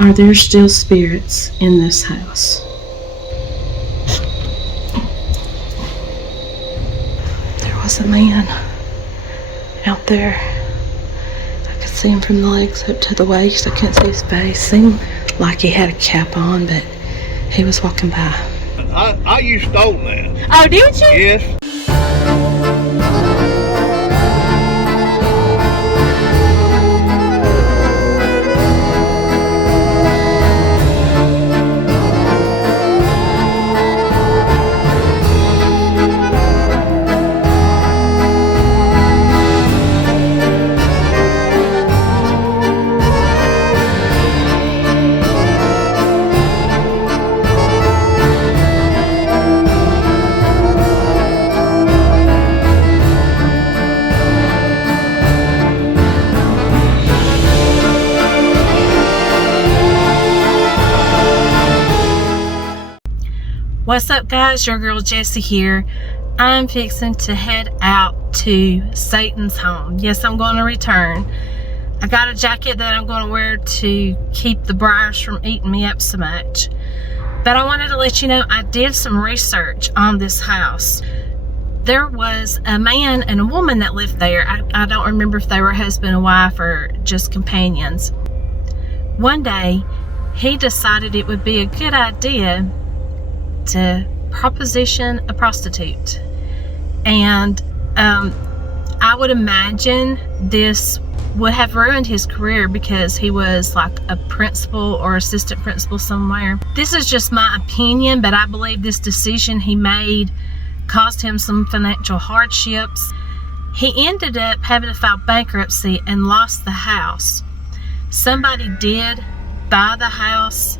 Are there still spirits in this house? There was a man out there. I could see him from the legs up to the waist. I couldn't see his face. Seemed like he had a cap on, but he was walking by. I used to own that. Oh, did you? Yes. What's up, guys? Your girl Jessie here. I'm fixing to head out to Satan's home. Yes, I'm going to return. I got a jacket that I'm going to wear to keep the briars from eating me up so much. But I wanted to let you know I did some research on this house. There was a man and a woman that lived there. I don't remember if they were husband and wife or just companions. One day, he decided it would be a good idea to proposition a prostitute, and I would imagine this would have ruined his career because he was like a principal or assistant principal somewhere. This is just my opinion, but I believe this decision he made caused him some financial hardships. He ended up having to file bankruptcy and lost the house. Somebody did buy the house,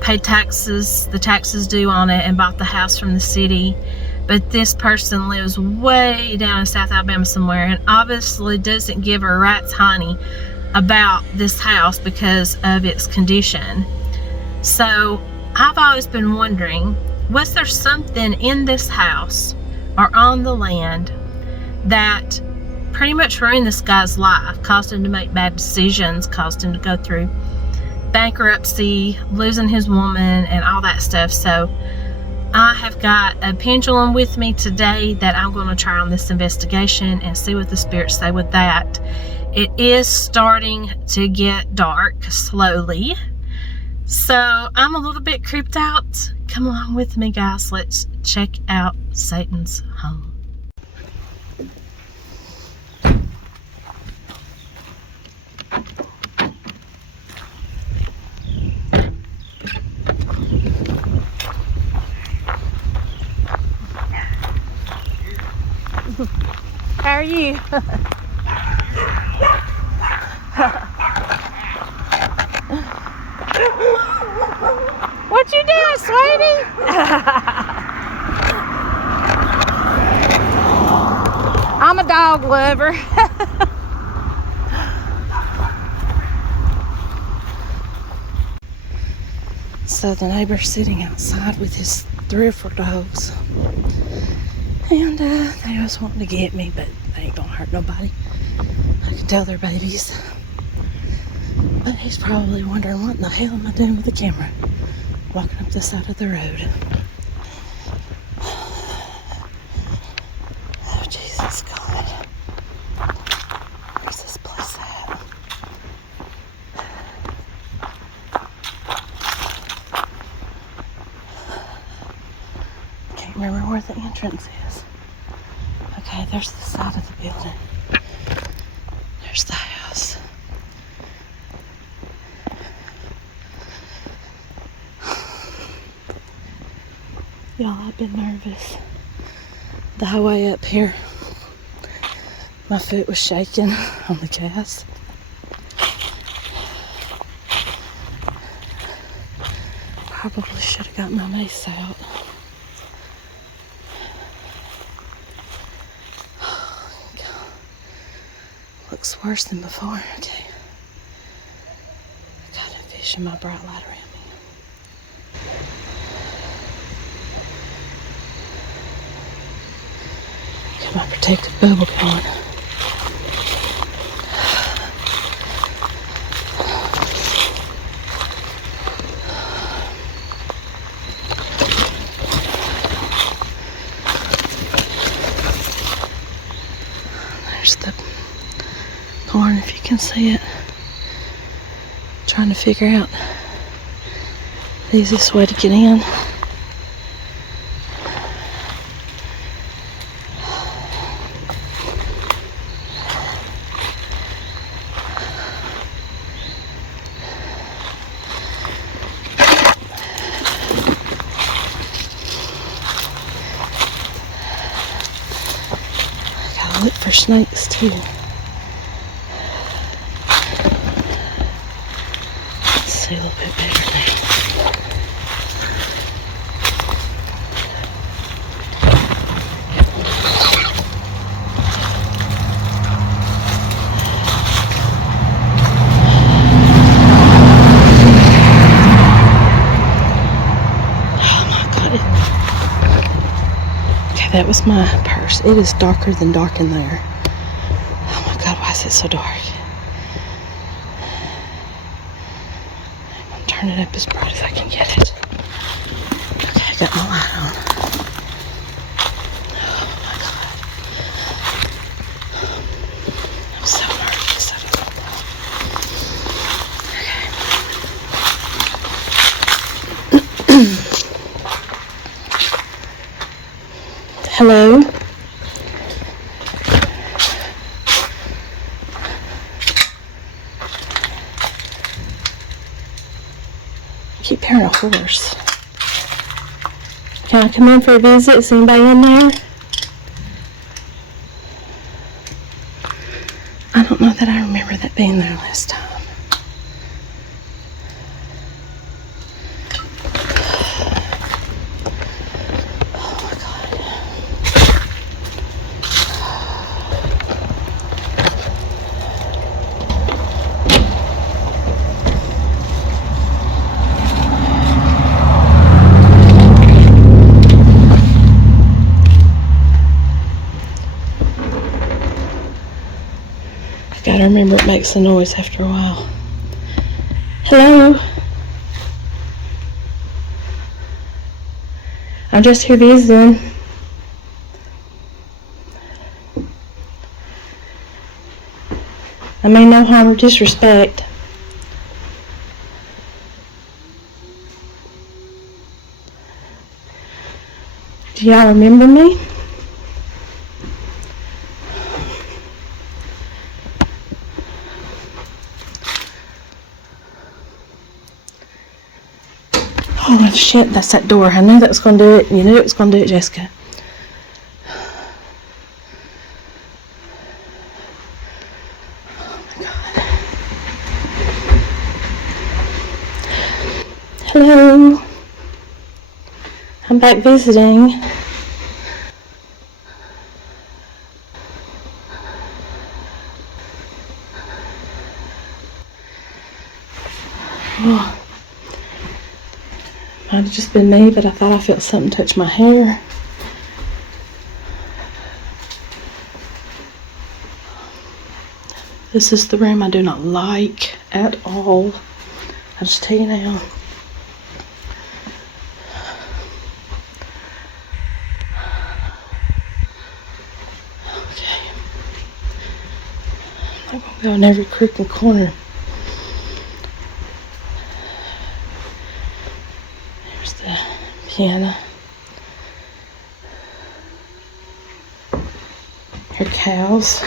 paid taxes, the taxes due on it, and bought the house from the city. But this person lives way down in South Alabama somewhere and obviously doesn't give a rat's honey about this house because of its condition. So I've always been wondering, was there something in this house or on the land that pretty much ruined this guy's life, caused him to make bad decisions, caused him to go through bankruptcy, losing his woman, and all that stuff? So I have got a pendulum with me today that I'm going to try on this investigation and see what the spirits say with that. It is starting to get dark slowly, so I'm a little bit creeped out. Come along with me, guys. Let's check out Satan's home. How are you? What you doing, sweetie? I'm a dog lover. So the neighbor's sitting outside with his 3 or 4 dogs. And they was wanting to get me, but they ain't gonna hurt nobody. I can tell they're babies. But he's probably wondering, what in the hell am I doing with the camera? Walking up the side of the road. Oh, Jesus God. Where's this place at? Can't remember where the entrance is. Okay, there's the side of the building. There's the house. Y'all, I've been nervous. The whole way up here, my foot was shaking on the gas. Probably should have got my mace out. Looks worse than before. Okay. I got a fish in my bright light around me. Got my protective bubble going. see it. Trying to figure out the easiest way to get in. Gotta look for snakes too. Let's see a little bit better now. That was my purse. It is darker than dark in there. Oh my God, why is it so dark? I'm gonna turn it up as bright as I can get it. Okay, I got my light on. Oh my God. I'm so nervous. I don't know. Okay. Hello? I keep hearing a horse. Can I come in for a visit? Is anybody in there? I don't know that I remember that being there last time. Gotta remember it makes a noise after a while. Hello? I'm just here visiting. I mean no harm or disrespect. Do y'all remember me? Oh shit, that's that door. I knew that was going to do it. You knew it was going to do it, Jessica. Oh my God. Hello. I'm back visiting. Oh. Might have just been me, but I thought I felt something touch my hair. This is the room I do not like at all. I'll just tell you now. Okay. I'm going to go in every crook and corner. Piano. Her cows.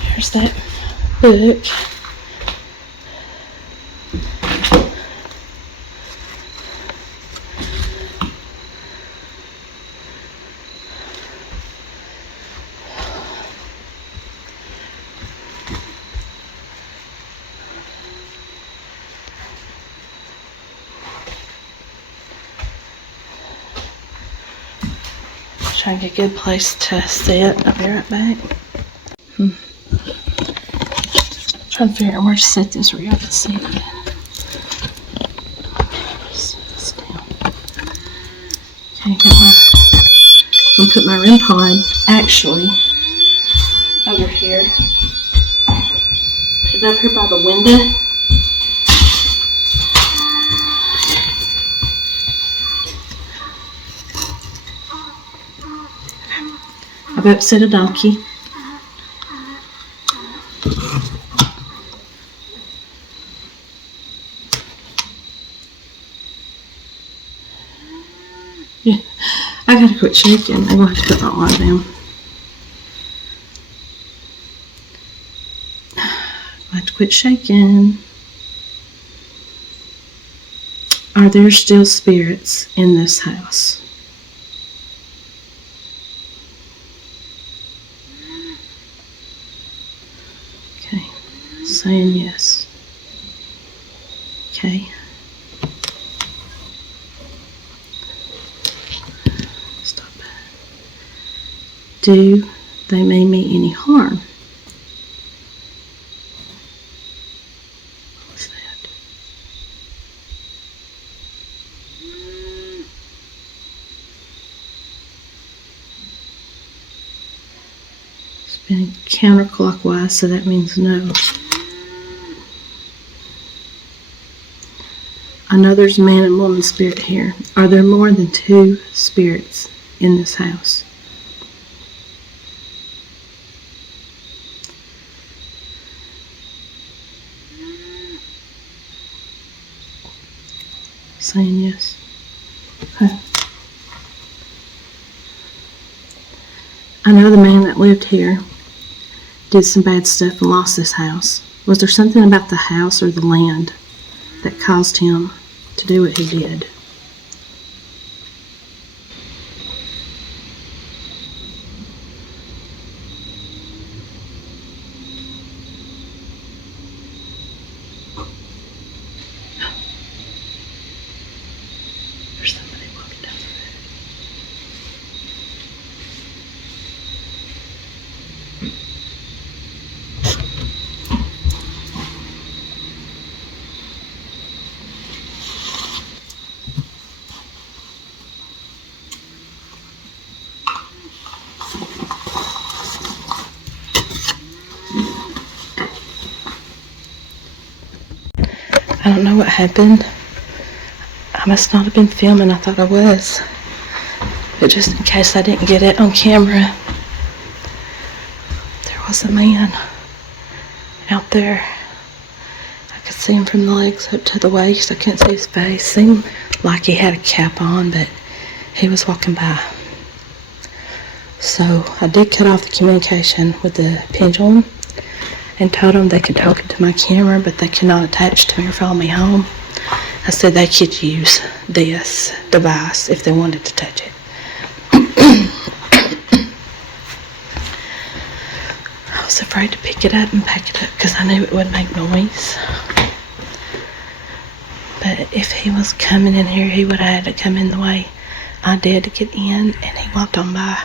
Here's that book. Try and get a good place to sit. I'll be right back. Trying to figure out where to set this where y'all can see it. Sit down. Okay, I'm gonna put my REM pod. Actually, over here. She's up here by the window. I've upset a donkey. Yeah, I gotta quit shaking. I'm gonna have to put my water down. I have to quit shaking. Are there still spirits in this house? Okay, saying yes. Okay. Stop it. Do they mean me any harm? What's that? Spinning counterclockwise, so that means no. I know there's a man and woman spirit here. Are there more than 2 spirits in this house? Saying yes. Okay. I know the man that lived here did some bad stuff and lost this house. Was there something about the house or the land that caused him to do what he did? There's somebody walking down the road. I don't know what happened. I must not have been filming. I thought I was. But just in case I didn't get it on camera, there was a man out there. I could see him from the legs up to the waist. I couldn't see his face. Seemed like he had a cap on, but he was walking by. So I did cut off the communication with the pendulum and told them they could talk into my camera, but they could not attach to me or follow me home. I said they could use this device if they wanted to touch it. I was afraid to pick it up and pack it up because I knew it would make noise. But if he was coming in here, he would have had to come in the way I did to get in, and he walked on by.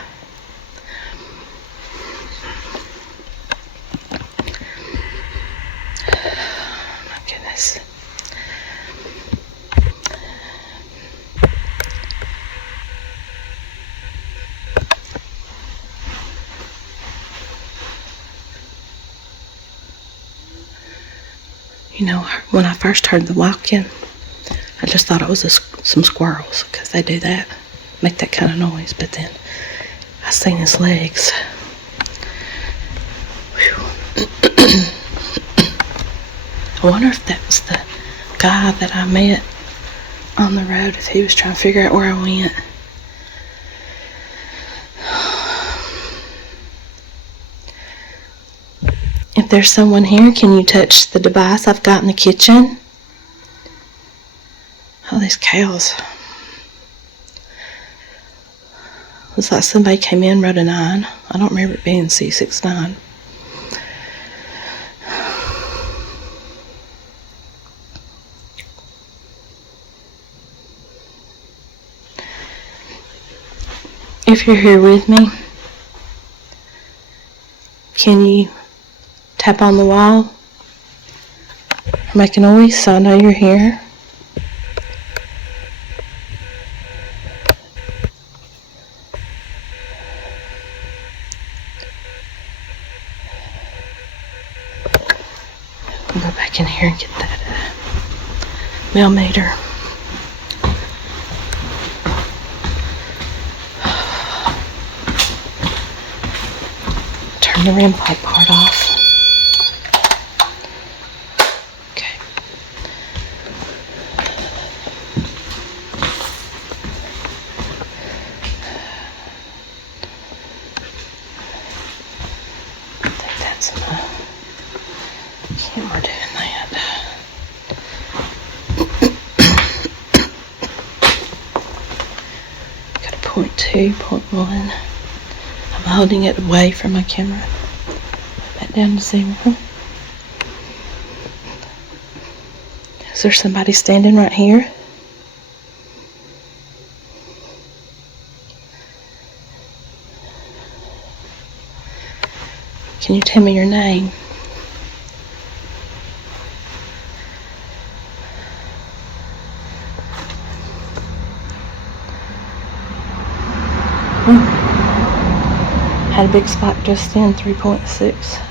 My goodness. You know, when I first heard the walking, I just thought it was some squirrels, because they do that, make that kind of noise. But then I seen his legs. I wonder if that was the guy that I met on the road, if he was trying to figure out where I went. If there's someone here, can you touch the device I've got in the kitchen? Oh, these cows. Looks like somebody came in, wrote a 9. I don't remember it being C69. If you're here with me, can you tap on the wall or make a noise so I know you're here? I'll go back in here and get that millimeter. Turn the rim pipe part off. Okay. I think that's enough. Camera doing that. Got a 0.2, 0.1. I'm holding it away from my camera. Back down to 0. Is there somebody standing right here? Can you tell me your name? Had a big spike just in, 3.6.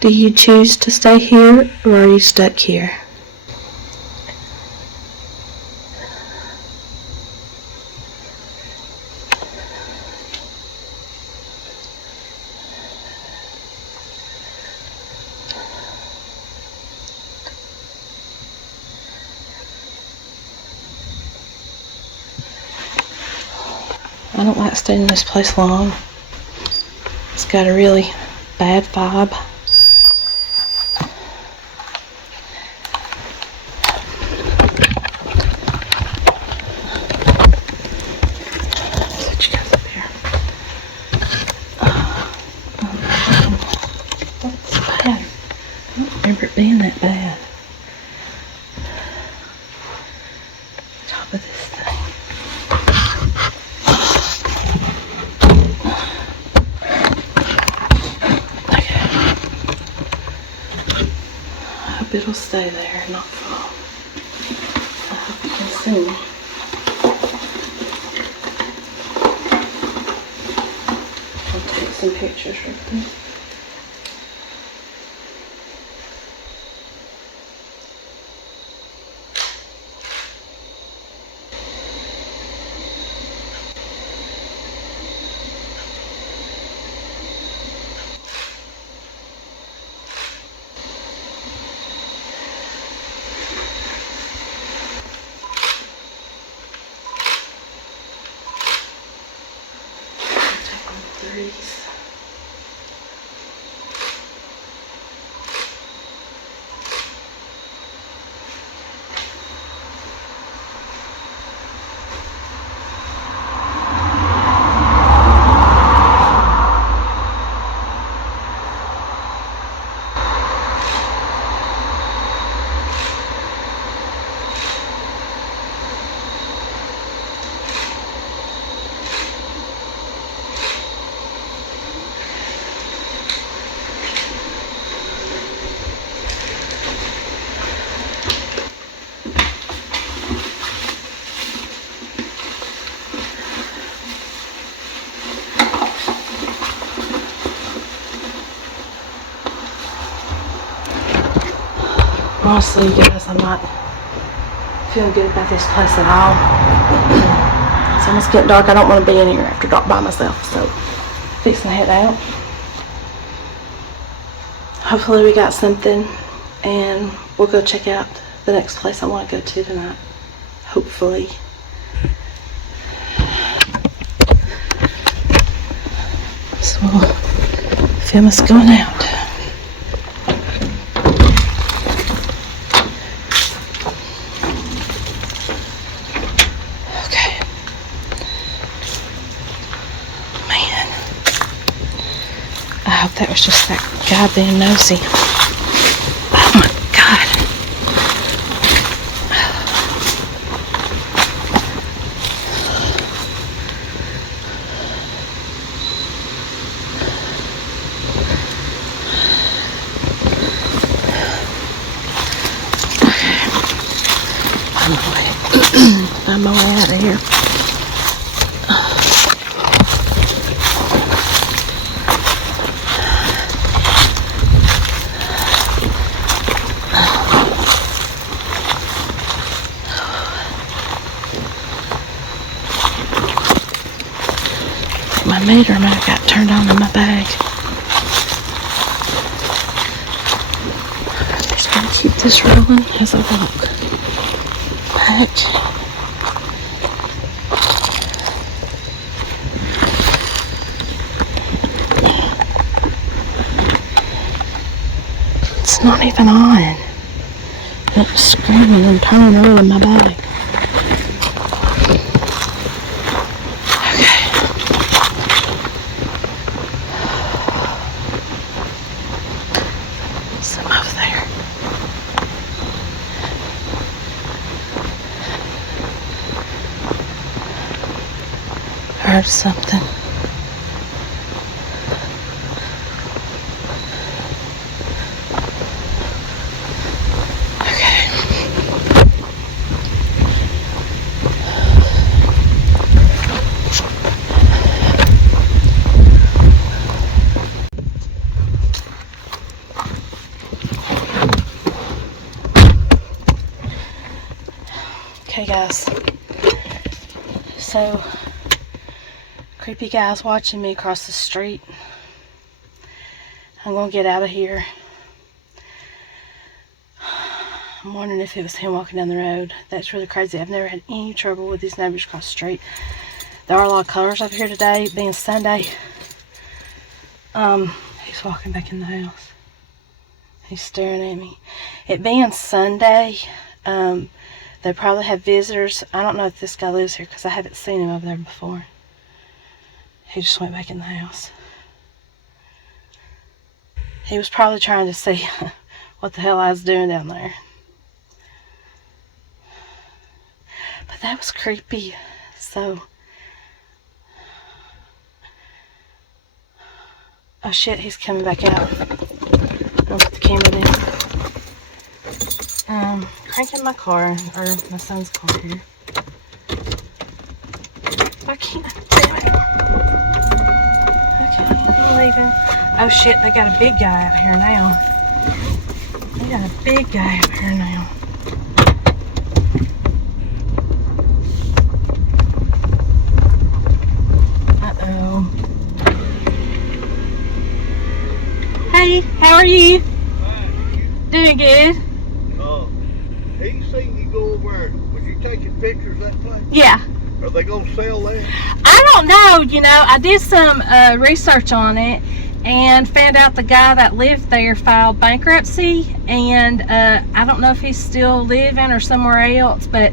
Do you choose to stay here, or are you stuck here? I don't like staying in this place long. It's got a really bad vibe. Switch guys up here. That's bad. I don't remember it being that bad. Top of this thing. It'll stay there, not fall. I hope you can see me. I'll take some pictures real quick. Honestly, you guys, I'm not feeling good about this place at all. It's almost getting dark. I don't want to be in here after dark by myself, so fixing to head out. Hopefully we got something, and we'll go check out the next place I want to go to tonight. Hopefully. So we'll film us going out. That was just that guy being nosy. Oh my God. Okay. Find my way out of here. my meter might have got turned on in my bag. I'm just gonna keep this rolling as I walk back. It's not even on. It's screaming and turning around in my bag. Okay. Some over there. Heard something. Okay guys, so creepy guy's watching me across the street. I'm gonna get out of here. I'm wondering if it was him walking down the road. That's really crazy. I've never had any trouble with these neighbors across the street. There are a lot of colors over here today, being Sunday. He's walking back in the house. He's staring at me. It being Sunday, they probably have visitors. I don't know if this guy lives here because I haven't seen him over there before. He just went back in the house. He was probably trying to see what the hell I was doing down there. But that was creepy. So, oh shit, he's coming back out. I'll put the camera down. Cranking my car, or my son's car here. Why can't I? Damn it. Okay, I'm leaving. Oh shit, they got a big guy out here now. They got a big guy out here now. Uh-oh. Hey, how are you? Doing good. He seen you go over there. Was you taking pictures of that place? Yeah. Are they gonna sell that? I don't know, you know, I did some research on it and found out the guy that lived there filed bankruptcy, and I don't know if he's still living or somewhere else, but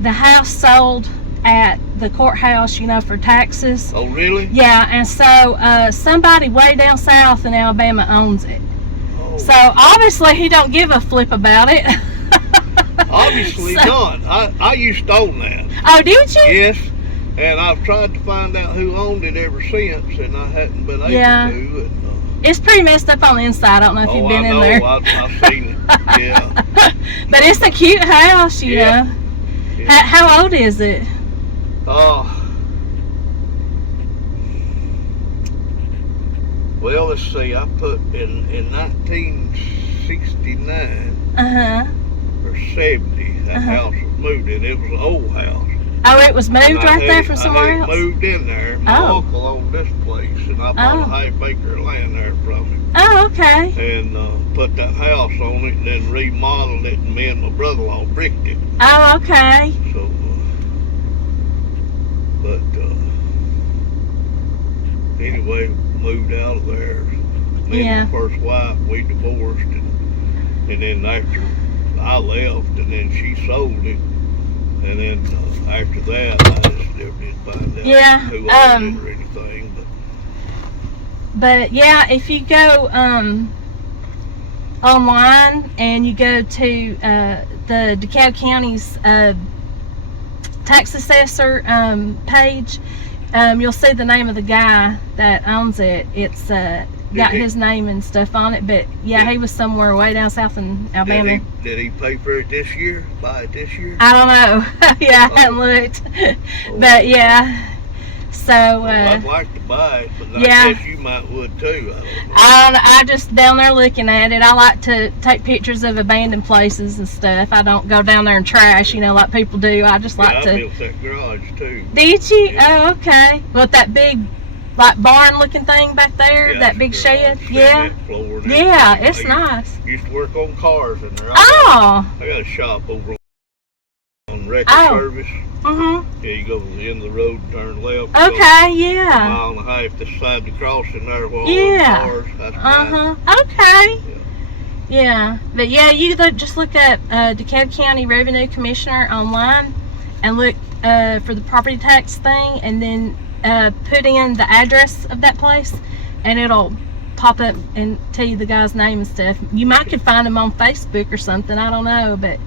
the house sold at the courthouse, you know, for taxes. Oh, really? Yeah, and so somebody way down south in Alabama owns it. Oh. So obviously he don't give a flip about it. Obviously not. I used to own that. Oh, did you? Yes. And I've tried to find out who owned it ever since, and I hadn't been able to. And, it's pretty messed up on the inside. I don't know if you've been in there. I've seen it. Yeah. But it's a cute house, you know. Yeah. How old is it? Well, let's see. I put in 1969 or 70. That house was moved in. It was an old house. Oh, it was moved right there from somewhere else? Moved in there. My uncle owned this place, and I bought a half acre of land there from him. Oh, okay. And put that house on it, and then remodeled it, and me and my brother-in-law bricked it. Oh, okay. So, anyway, moved out of there. Me and my first wife, we divorced, and then after I left, and then she sold it. And then after that, I just never did find out who owned it or anything. But yeah, if you go online and you go to the DeKalb County's tax assessor page, you'll see the name of the guy that owns it. It's got his name and stuff on it, but yeah, he was somewhere way down south in Alabama. Did he pay for it this year? Buy it this year? I don't know. Yeah, I haven't looked. But yeah, so I'd like to buy it, but I guess you might would too. I just down there looking at it. I like to take pictures of abandoned places and stuff. I don't go down there and trash, you know, like people do. I just like to. I built that garage too. Did you? Yeah. Oh, okay. Well, that big like barn looking thing back there, Yeah, that big shed. Yeah. Floor and Yeah, everything. it's nice. Used to work on cars in there. Oh. I got a shop over on record service. Mm-hmm. Yeah, you go to the end of the road and turn left. Okay, A yeah. mile and a half this side of the crossing there while Yeah. cars. That's nice. Okay. Yeah. Yeah. But yeah, you just look up DeKalb County Revenue Commissioner online and look for the property tax thing, and then put in the address of that place, and it'll pop up and tell you the guy's name and stuff. You might could find him on Facebook or something. I don't know, but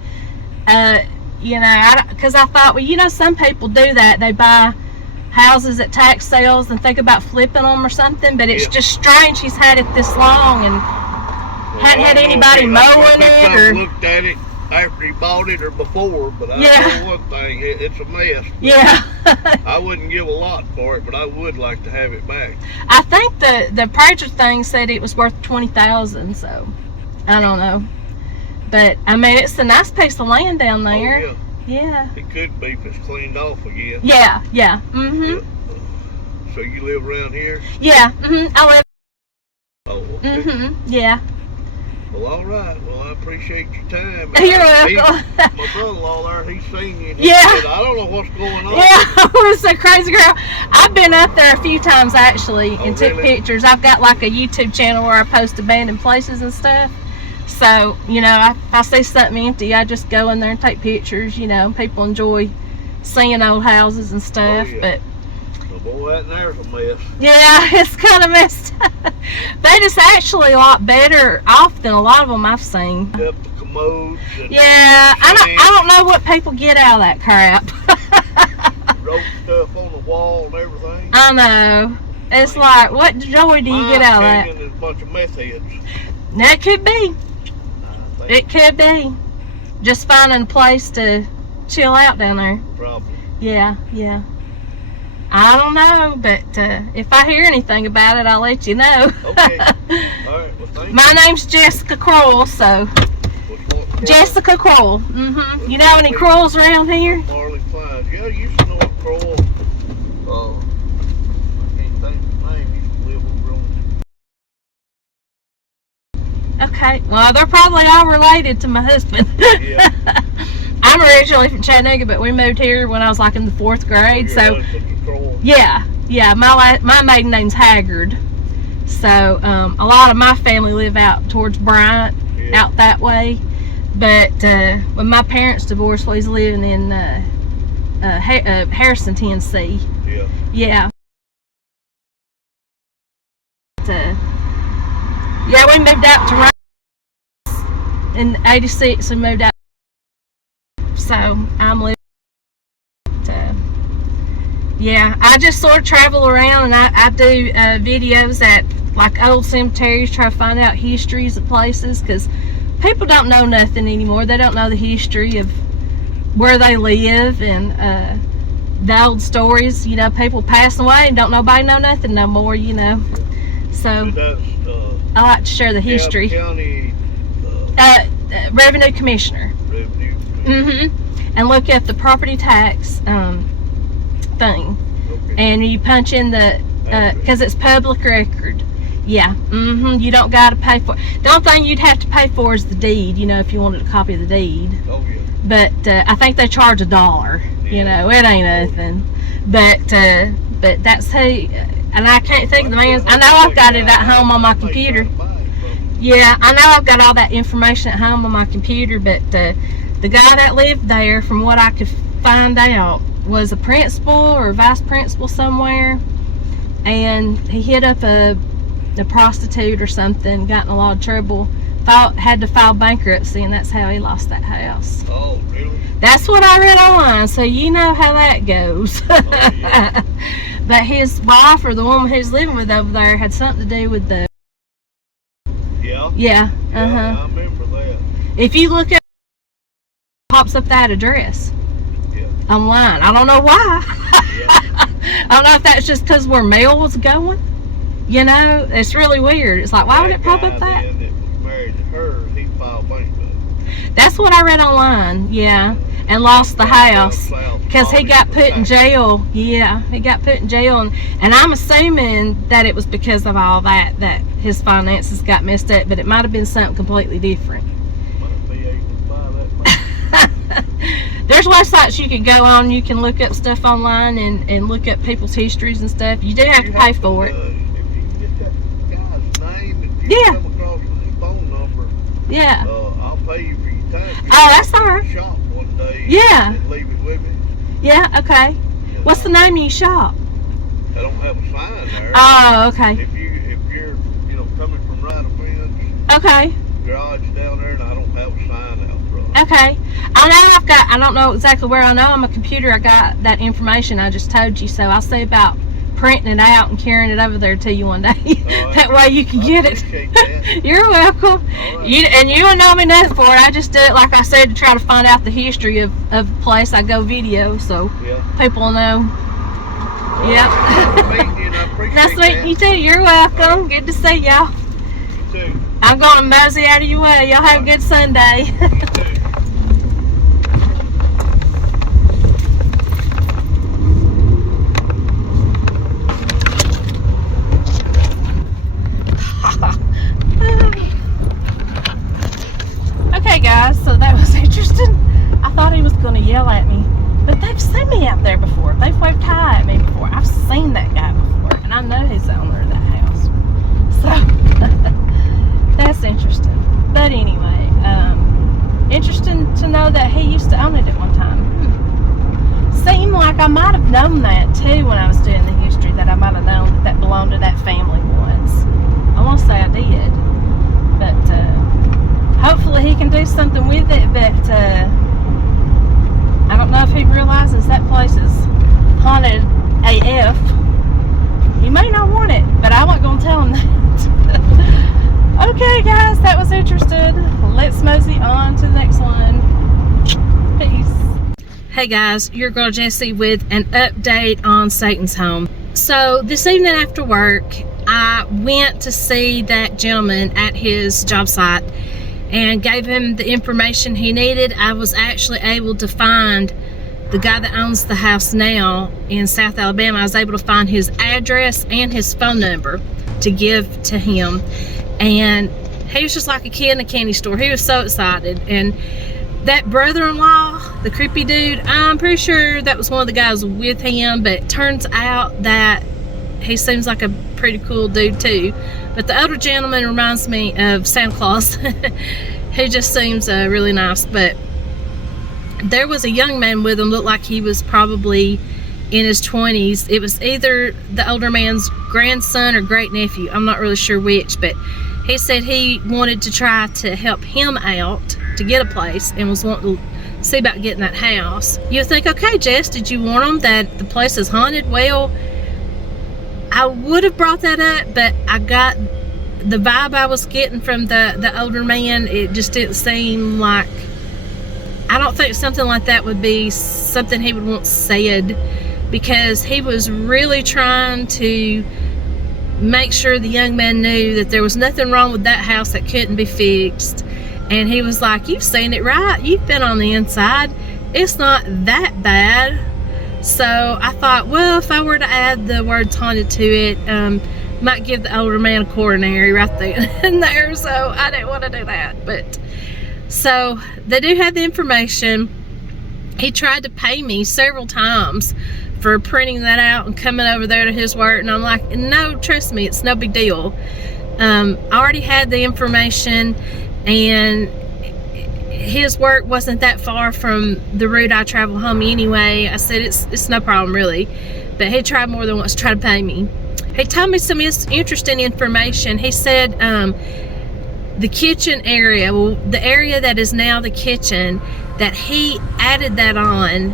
you know, because I thought, well, you know, some people do that. They buy houses at tax sales and think about flipping them or something, but it's just strange he's had it this long and hadn't had anybody mowing it or looked at it after he bought it or before, but I know one thing, it's a mess. Yeah. I wouldn't give a lot for it, but I would like to have it back. I think the appraiser thing said it was worth $20,000, so I don't know. But I mean, it's a nice piece of land down there. Oh, yeah. It could be if it's cleaned off again. Yeah, yeah. Mm-hmm. So you live around here? Yeah. Mm-hmm. I live. Oh, okay. Mm-hmm. Yeah. Well, all right. Well, I appreciate your time. You're welcome. My brother-in-law there, he's seen you. And Yeah. He said, I don't know what's going on. Yeah, I was a crazy girl. I've been up there a few times actually and took really? pictures. I've got like a YouTube channel where I post abandoned places and stuff. So, you know, if I see something empty, I just go in there and take pictures, you know, and people enjoy seeing old houses and stuff. Oh, yeah. But well, boy, that there's a mess. yeah, it's kind of messed up. But it's actually a lot better off than a lot of them I've seen. Up the commodes. And yeah, I don't know what people get out of that crap. Wrote stuff on the wall and everything. I know. It's like, what joy do you get out of that? There's a bunch of meth heads. That could be. It could be. Just finding a place to chill out down there. Probably. Yeah, yeah. I don't know, but if I hear anything about it, I'll let you know. Okay. All right. Well, thank you. My name's Jessica Kroll, so. What's what? Jessica Kroll. Mm-hmm. You know any Krolls around here? Marley Clyde. Yeah, I used to know a Kroll. I can't think of his name. He used to live over on. Okay. Well, they're probably all related to my husband. Yeah. I'm originally from Chattanooga, but we moved here when I was like in the 4th grade. Your So, husband's a Kroll. yeah. My maiden name's Haggard. So, a lot of my family live out towards Bryant, out that way. But when my parents divorced, we was living in Harrison, Tennessee. Yeah. Yeah. Yeah, we moved out to Rainsville in '86. We moved out. So I'm living. Yeah, I just sort of travel around and I do videos at like old cemeteries, try to find out histories of places, because people don't know nothing anymore. They don't know the history of where they live and the old stories. You know, people passing away and don't nobody know nothing no more, you know. So I like to share the history. County Revenue Commissioner. Revenue. Mm-hmm. And look at the property tax thing. Okay. And you punch in the, because it's public record. Yeah. Mm-hmm. You don't got to pay for it. The only thing you'd have to pay for is the deed, you know, if you wanted a copy of the deed. Oh, yeah. But I think they charge $1. You know, it ain't nothing. But that's who, and I can't think of the man's. I know I've got it at home on my computer. Yeah, I know I've got all that information at home on my computer, but the guy that lived there, from what I could find out, was a principal or vice principal somewhere, and he hit up a prostitute or something, got in a lot of trouble, had to file bankruptcy, and that's how he lost that house. Oh, really? That's what I read online, so you know how that goes. Oh, yeah. But his wife, or the woman who's living with over there, had something to do with the... Yeah? Yeah, Yeah, I remember that. If you look at, pops up that address. Yeah. Online. I don't know why. Yeah. I don't know if that's just because where mail was going. You know, it's really weird. It's like, why would it pop up that? That was married to her, he filed bankruptcy. That's what I read online. Yeah. and lost the house South, because he got put in jail. Yeah, he got put in jail, and I'm assuming that it was because of all that his finances got messed up, but it might have been something completely different. Might be able to buy that. There's websites you can go on. You can look up stuff online and look up people's histories and stuff. You do have to pay for it. If you can get that guy's name and you come across with his phone number, Yeah. I'll pay you for your time. Oh, that's all right. Shop one day. Yeah. And leave it with me. Yeah. Okay. What's the name of your shop? I don't have a sign there. Oh, okay. If you're coming from right of fence, Okay. garage down there, and I don't have a sign out front. Okay. I don't know exactly where. I know on my computer I got that information I just told you, so I'll see about printing it out and carrying it over there to you one day. That way you can get it. That. You're welcome. Right. You don't know me nothing for it. I just do it, like I said, to try to find out the history of the place. I go video, so people will know. Yep. Nice meeting you too. You're welcome. Right. Good to see y'all. You too. I'm going to mosey out of your way. Y'all have a good Sunday. You too. Okay guys, so that was interesting. I thought he was going to yell at me, but they've seen me out there before. They've waved hi at me before. I've seen that guy before, and I know he's the owner of that house. So that's interesting. But anyway, interesting to know that he used to own it at one time. Seemed like I might have known that too when I was doing the history, that I might have known that belonged to that family once. I want to say I did, but hopefully he can do something with it, but I don't know if he realizes that place is haunted AF. He may not want it, but I wasn't going to tell him that. Okay guys, that was interesting. Let's mosey on to the next one. Peace. Hey guys, your girl Jessie with an update on Satan's home. So this evening after work, I went to see that gentleman at his job site and gave him the information he needed. I was actually able to find the guy that owns the house now in South Alabama. I was able to find his address and his phone number to give to him, and he was just like a kid in a candy store. He was so excited. And that brother-in-law, the creepy dude, I'm pretty sure that was one of the guys with him, but it turns out that he seems like a pretty cool dude too. But the older gentleman reminds me of Santa Claus. He just seems really nice. But there was a young man with him, looked like he was probably in his 20s. It was either the older man's grandson or great nephew. I'm not really sure which, but he said he wanted to try to help him out to get a place and was wanting to see about getting that house. You think, okay, Jess, did you warn them that the place is haunted? Well, I would have brought that up, but I got the vibe I was getting from the older man. It just didn't seem like, I don't think something like that would be something he would want said, because he was really trying to make sure the young man knew that there was nothing wrong with that house that couldn't be fixed. And he was like, you've seen it, right? You've been on the inside. It's not that bad. So I thought, well, if I were to add the words haunted to it, might give the older man a coronary right then and there. So I didn't want to do that. But so they do have the information. He tried to pay me several times for printing that out and coming over there to his work, and I'm like, no, trust me, it's no big deal. I already had the information, and his work wasn't that far from the route I travel home anyway. I said it's no problem really, but he tried more than once to try to pay me. He told me some interesting information. He said the kitchen area, well, the area that is now the kitchen, that he added that on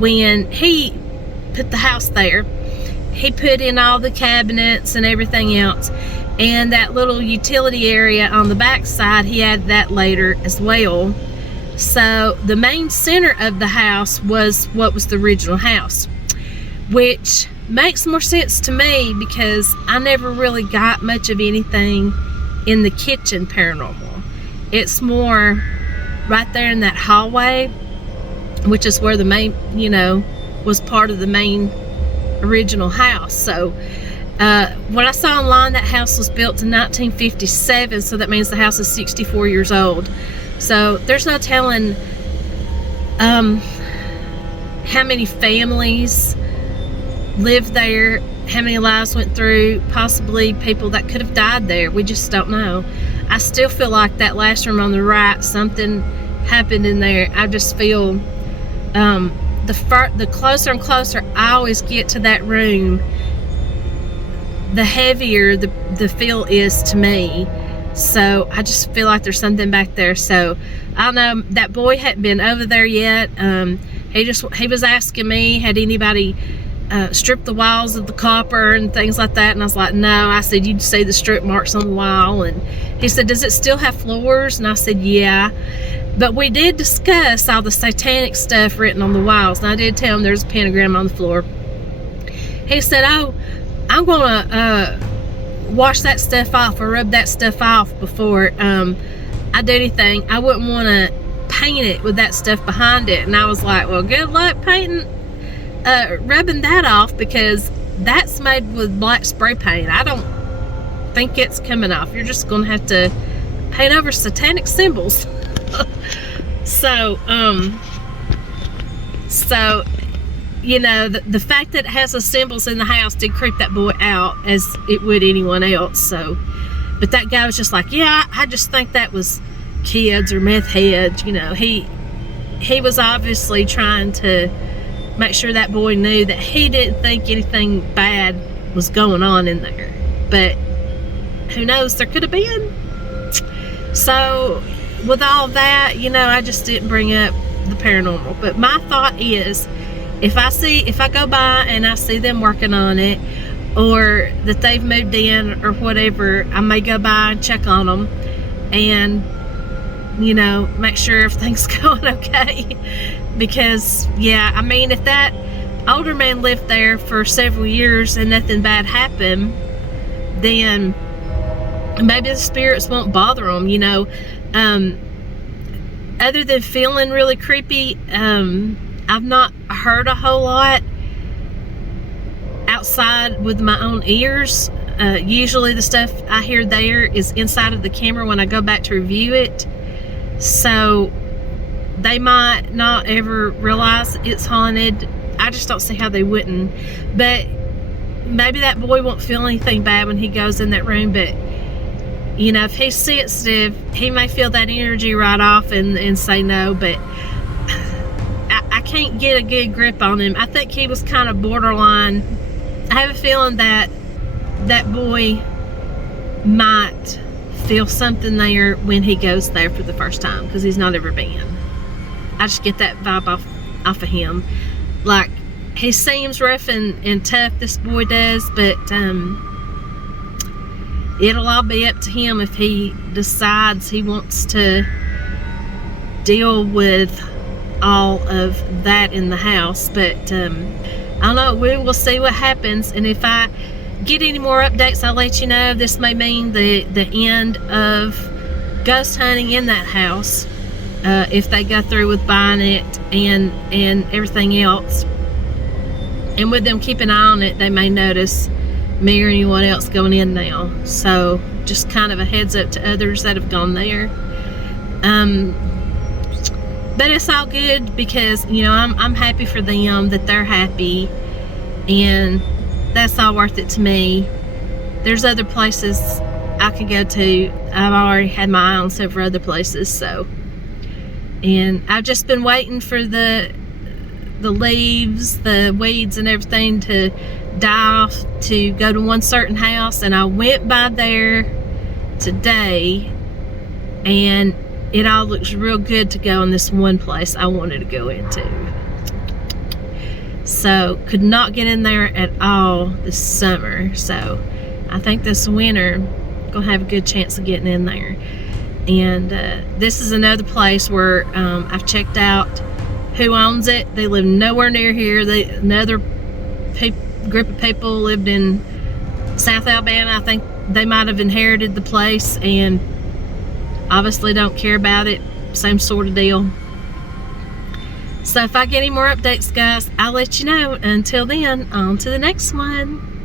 when he put the house there. He put in all the cabinets and everything else, and that little utility area on the back side, he added that later as well. So the main center of the house was what was the original house, which makes more sense to me because I never really got much of anything in the kitchen paranormal. It's more right there in that hallway which is where the main, was part of the main original house. So what I saw online, that house was built in 1957, so that means the house is 64 years old. So there's no telling how many families lived there, how many lives went through, possibly people that could have died there. We just don't know. I still feel like that last room on the right, something happened in there. I just feel the closer and closer I always get to that room, the heavier the feel is to me. So I just feel like there's something back there. So I don't know, that boy hadn't been over there yet. He was asking me, had anybody stripped the walls of the copper and things like that, and I was like, no. I said, you'd see the strip marks on the wall. And he said, does it still have floors? And I said, yeah. But we did discuss all the satanic stuff written on the walls, and I did tell him there's a pentagram on the floor. He said, oh, I'm gonna wash that stuff off or rub that stuff off before I do anything. I wouldn't want to paint it with that stuff behind it. And I was like, well, good luck painting, rubbing that off, because that's made with black spray paint. I don't think it's coming off. You're just gonna have to paint over satanic symbols. So the fact that it has the symbols in the house did creep that boy out, as it would anyone else. So, but that guy was just like, yeah, I just think that was kids or meth heads. He was obviously trying to make sure that boy knew that he didn't think anything bad was going on in there. But who knows, there could have been. So with all that, I just didn't bring up the paranormal. But my thought is, if I go by and I see them working on it, or that they've moved in or whatever, I may go by and check on them and make sure everything's going okay. Because if that older man lived there for several years and nothing bad happened, then maybe the spirits won't bother them. Other than feeling really creepy, I've not heard a whole lot outside with my own ears. Usually the stuff I hear there is inside of the camera when I go back to review it. So they might not ever realize it's haunted. I just don't see how they wouldn't. But maybe that boy won't feel anything bad when he goes in that room. But if he's sensitive, he may feel that energy right off and say no. But I can't get a good grip on him. I think he was kind of borderline. I have a feeling that that boy might feel something there when he goes there for the first time, because he's not ever been. I just get that vibe off of him. Like, he seems rough and tough, this boy does, but it'll all be up to him if he decides he wants to deal with all of that in the house. But I don't know, we will see what happens. And if I get any more updates, I'll let you know. This may mean the end of ghost hunting in that house, if they go through with buying it and everything else. And with them keeping an eye on it, they may notice me or anyone else going in now. So just kind of a heads up to others that have gone there. But it's all good, because I'm happy for them that they're happy, and that's all worth it to me. There's other places I can go to. I've already had my eye on several other places. So, and I've just been waiting for the leaves, the weeds and everything to die off to go to one certain house. And I went by there today, and it all looks real good to go in this one place I wanted to go into. So could not get in there at all this summer. So I think this winter gonna have a good chance of getting in there. And this is another place where I've checked out who owns it. They live nowhere near here. Another group of people lived in South Alabama. I think they might have inherited the place and obviously don't care about it. Same sort of deal. So if I get any more updates, guys, I'll let you know. Until then, on to the next one.